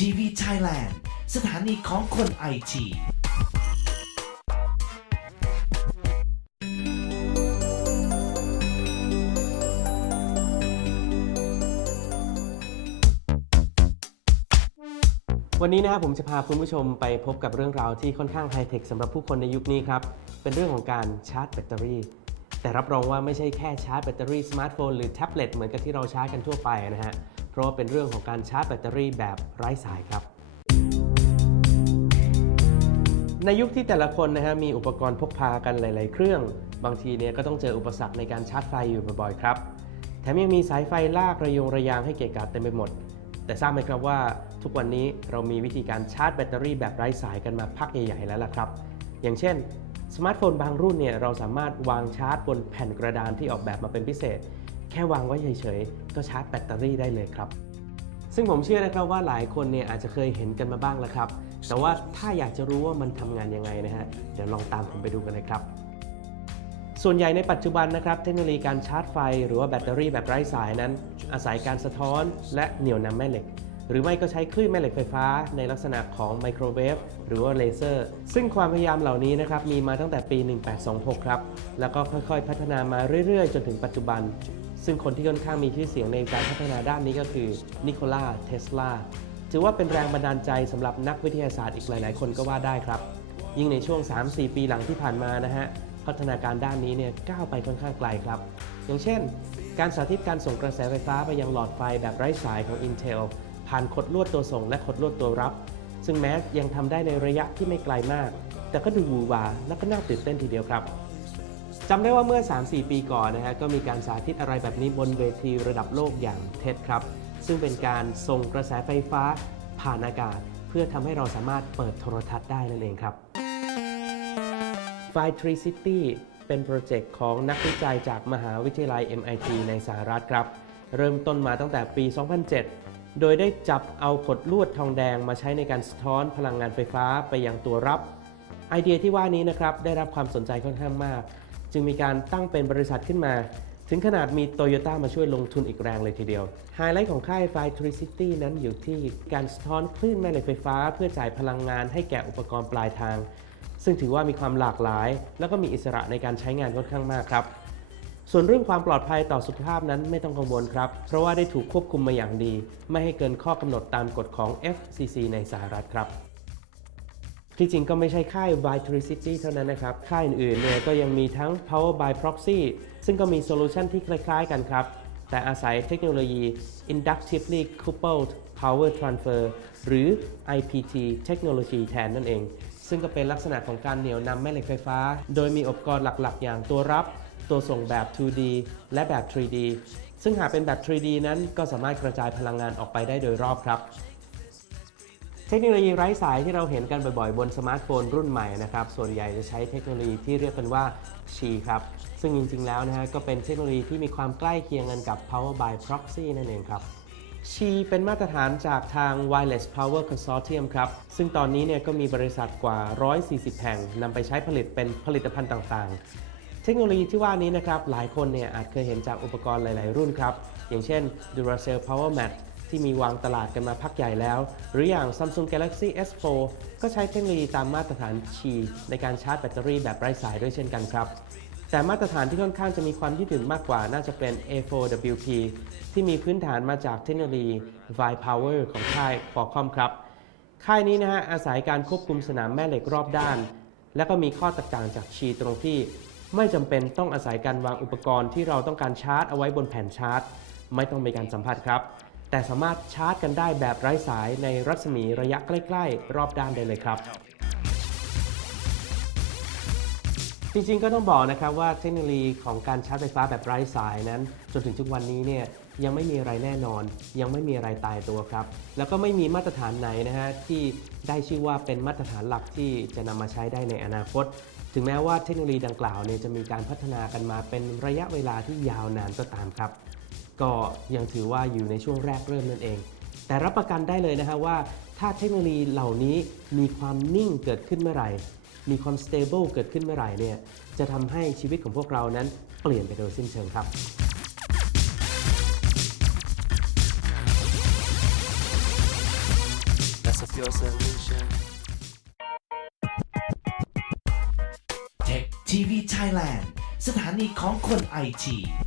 ทีวีไทยแลนด์สถานีของคนไอทีวันนี้นะครับผมจะพาคุณผู้ชมไปพบกับเรื่องราวที่ค่อนข้างไฮเทคสำหรับผู้คนในยุคนี้ครับ เป็นเรื่องของการชาร์จแบตเตอรี่ แต่รับรองว่าไม่ใช่แค่ชาร์จแบตเตอรี่สมาร์ทโฟนหรือแท็บเล็ตเหมือนกับที่เราชาร์จกันทั่วไปนะฮะ เพราะเป็นเรื่องของการชาร์จแบตเตอรี่แบบไร้สายครับ ในยุคที่แต่ละคนนะฮะมีอุปกรณ์พกพากันหลาย ๆ เครื่อง บางทีเนี่ยก็ต้องเจออุปสรรคในการชาร์จไฟอยู่บ่อย ๆ ครับแถมยังมีสายไฟลากระยงระยางให้เกะกะเต็มไปหมด แต่ทราบไหมครับว่าทุกวันนี้เรามีวิธีการชาร์จแบตเตอรี่แบบไร้สายกันมาพักใหญ่ๆแล้วล่ะครับ อย่างเช่น สมาร์ทโฟนบางรุ่นเนี่ยเราสามารถวางชาร์จบนแผ่นกระดานที่ออกแบบมาเป็นพิเศษ แค่วางไว้เฉยๆ ก็ชาร์จแบตเตอรี่ได้เลยครับ ซึ่งผมเชื่อนะครับว่าหลายคนเนี่ยอาจจะเคยเห็นกันมาบ้างแล้วครับ แต่ว่าถ้าอยากจะรู้ว่ามันทำงานยังไงนะฮะ เดี๋ยวลองตามผมไปดูกันเลยครับ ส่วนใหญ่ในปัจจุบันนะครับ เทคโนโลยีการชาร์จไฟ หรือว่าแบตเตอรี่แบบไร้สายนั้น อาศัยการสะท้อน และเหนี่ยวนำแม่เหล็กหรือไม่ก็ใช้คลื่นแม่เหล็กไฟฟ้าในลักษณะของไมโครเวฟหรือว่าเลเซอร์ ซึ่งความพยายามเหล่านี้นะครับมีมาตั้งแต่ปี 1826 ครับ แล้วก็ค่อยๆ พัฒนามาเรื่อยๆ จนถึงปัจจุบัน ซึ่งคนที่ค่อนข้างมีชื่อเสียงในการพัฒนาด้านนี้ก็คือนิโคลาเทสลาถือว่าเป็นแรงบันดาลใจสำหรับนักวิทยาศาสตร์อีกหลาย ๆ คนก็ว่าได้ครับ ยิ่งในช่วง 3-4 ปีหลังที่ผ่านมานะฮะพัฒนาการด้านนี้เนี่ยก้าวไปค่อนข้างไกลครับ อย่างเช่น การสาธิตการส่งกระแสไฟฟ้าไปยังหลอดไฟแบบไร้สายของ Intel ผ่านขดลวดตัวส่งและขดลวดตัวรับ ซึ่งแม้ยังทำได้ในระยะที่ไม่ไกลมาก แต่ก็ดูหวือหวาและก็น่าตื่นเต้นทีเดียวครับ จำได้ว่าเมื่อ 3-4 ปีก่อนนะฮะก็มีการสาธิตอะไรแบบนี้บนเวทีระดับโลกอย่างเท็ดครับ ซึ่งเป็นการส่งกระแสไฟฟ้าผ่านอากาศ เพื่อทำให้เราสามารถเปิดโทรทัศน์ได้นั่นเองครับ f i 3 City เป็นโปรเจกต์ของนักวิจัยจากมหาวิทยาลัย MIT ในสหรัฐครับ เริ่มต้นมาตั้งแต่ปี 2007 โดยได้จับเอาขดลวดทองแดงมาใช้ในการสะท้อนพลังงานไฟฟ้าไปยังตัวรับ ไอเดียที่ว่านี้นะครับได้รับความสนใจค่อนข้างมาก จึงมีการตั้งเป็นบริษัทขึ้นมา ถึงขนาดมีโตโยต้ามาช่วยลงทุนอีกแรงเลยทีเดียว ไฮไลท์ของค่าย f i 3 City นั้นอยู่ที่การสะท้อนคลื่นแม่เหล็กไฟฟ้า เพื่อจ่ายพลังงานให้แก่อุปกรณ์ปลายทาง ซึ่งถือว่ามีความหลากหลาย แล้วก็มีอิสระในการใช้งานค่อนข้างมากครับส่วนเรื่องความปลอดภัยต่อสุขภาพนั้นไม่ต้องกังวลครับ เพราะว่าได้ถูกควบคุมมาอย่างดี ไม่ให้เกินข้อกำหนดตามกฎของ FCC ในสหรัฐครับ ที่จริงก็ไม่ใช่ค่าย Vitricity เท่านั้นนะครับ ค่ายอื่นๆเนี่ยก็ยังมีทั้ง Power by Proxy ซึ่งก็มีโซลูชันที่คล้ายๆกันครับ แต่อาศัยเทคโนโลยี Inductively Coupled Power Transfer หรือ IPT Technology แทนนั่นเอง ซึ่งก็เป็นลักษณะของการเหนี่ยวนำแม่เหล็กไฟฟ้า โดยมีอุปกรณ์หลักๆ อย่างตัวรับ ตัวส่งแบบ 2D และแบบ 3D ซึ่งหากเป็นแบบ 3D นั้นก็สามารถกระจายพลังงานออกไปได้โดยรอบครับ เทคโนโลยีไร้สายที่เราเห็นกันบ่อยๆ บนสมาร์ทโฟนรุ่นใหม่นะครับ ส่วนใหญ่จะใช้เทคโนโลยีที่เรียกกันว่า Qi ครับ ซึ่งจริงๆ แล้วนะฮะก็เป็นเทคโนโลยีที่มีความใกล้เคียงกันกับ Power by Proxy นั่นเองครับ Qi เป็นมาตรฐานจากทาง Wireless Power Consortium ครับ ซึ่งตอนนี้เนี่ยก็มีบริษัทกว่า 140 แห่งนำไปใช้ผลิตเป็นผลิตภัณฑ์ต่างๆ เทคโนโลยีที่ว่านี้นะครับ หลายคนเนี่ยอาจเคยเห็นจากอุปกรณ์หลาย ๆ รุ่นครับ อย่างเช่น Duracell Power Mat ที่มีวางตลาดกันมาพักใหญ่แล้ว หรืออย่าง Samsung Galaxy S4 ก็ใช้เทคโนโลยีตามมาตรฐาน Qi ในการชาร์จแบตเตอรี่แบบไร้สายด้วยเช่นกันครับ แต่มาตรฐานที่ค่อนข้างจะมีความยืดหยุ่นมากกว่าน่าจะเป็น A4WP ที่มีพื้นฐานมาจากเทคโนโลยี Vi Power ของค่าย Qualcomm ครับ ค่ายนี้นะฮะอาศัยการควบคุมสนามแม่เหล็กรอบด้าน และก็มีข้อแตกต่างจากชีตรงที่ ไม่จำเป็นต้องอาศัยการวางอุปกรณ์ที่เราต้องการชาร์จเอาไว้บนแผ่นชาร์จ ไม่ต้องมีการสัมผัสครับ แต่สามารถชาร์จกันได้แบบไร้สายในรัศมีระยะใกล้ๆ รอบด้านได้เลยครับ จริงๆก็ต้องบอกนะครับว่าเทคโนโลยีของการชาร์จไฟฟ้าแบบไร้สายนั้น จนถึงทุกวันนี้เนี่ยยังไม่มีอะไรแน่นอน ยังไม่มีอะไรตายตัวครับ แล้วก็ไม่มีมาตรฐานไหนนะฮะที่ได้ชื่อว่าเป็นมาตรฐานหลักที่จะนำมาใช้ได้ในอนาคต ถึงแม้ว่าเทคโนโลยีดังกล่าวเนี่ยจะมีการพัฒนากันมาเป็นระยะเวลาที่ยาวนานก็ตามครับ ก็ยังถือว่าอยู่ในช่วงแรกเริ่มนั่นเอง แต่รับประกันได้เลยนะฮะว่า ถ้าเทคโนโลยีเหล่านี้มีความนิ่งเกิดขึ้นเมื่อไหร่ มีความ stable เกิดขึ้นเมื่อไหร่เนี่ยจะทำให้ชีวิตของพวกเรานั้นเปลี่ยนไปโดยสิ้นเชิงครับท mess up your solution. Tech TV Thailand สถานีของคนไอที